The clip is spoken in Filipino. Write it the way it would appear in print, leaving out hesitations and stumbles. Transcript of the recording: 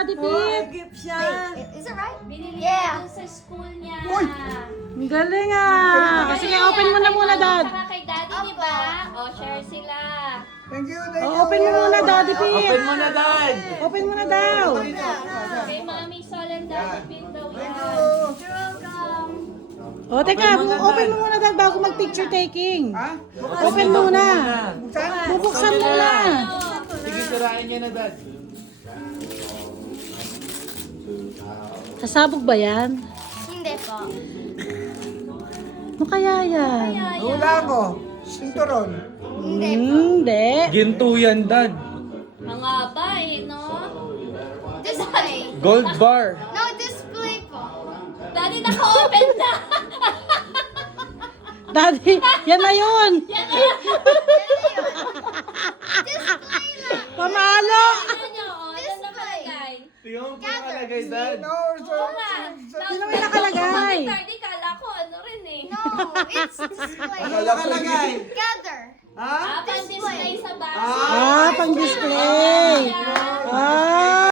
Daddy Pete. Gift siya. Is it right? Binili Yeah. niya sa school niya. Ang galing ah. Sige, open mo na muna, Dad. Saka kay Daddy, di ba? O, share sila. Thank you. Open mo muna, Daddy Pete. Open mo na, Dad. Open mo na daw. Kay Mami Sol and Daddy Pete daw yan. You're welcome. O, teka, open mo muna, Dad, bago mag-picture taking. Ha? Open muna. Buksan? Bubuksan mo na. Sige, sirain niya na, Dad. Sasabog ba yan? Hindi po. Ano kaya yan? Hula mo. Sinturon. Hindi. Ginto yan, Dad. Mga ba eh, no? Display. Gold bar. No, display po. Daddy, naka-open na! Daddy, yan na yun. Display lang. Pamalo. Ano nyo? O, ano nakalagay? Tingnan mo pa nakalagay, Dad. No, so... Oo nga. Sino may nakalagay? Tardy, kala ko ano rin eh. No, it's display. Ano nakalagay? Gather. Ha? Pang-display sa bahay. Pang-display.